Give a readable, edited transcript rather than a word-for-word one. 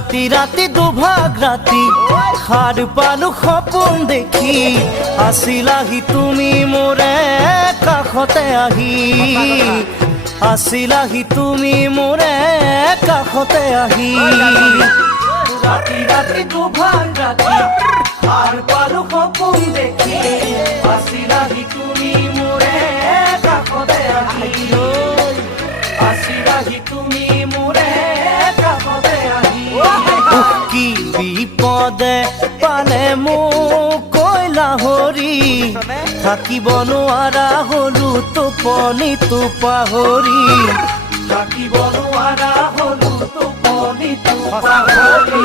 ৰাতি ৰাতি দুভাগ ৰাতি সাৰ পালো সপোন দেখি আছিলাহি তুমি মোৰে কাষতে আহি আছিলাহি তুমি মোৰে কাষতে আহি ৰাতি ৰাতি দুভাগ ৰাতি সাৰ পালো সপোন দেখি আছিলাহি তুমি মোৰে কাষতে আহি আছিলাহি তুমি মোৰে কাষতে আহি কি বিপদে পালে মোক কৈলা হৰি থাকিব নোৱাৰা হলো টোপনিটো পাহৰি থাকিব নোৱাৰা হলো টোপনিটো পাহৰি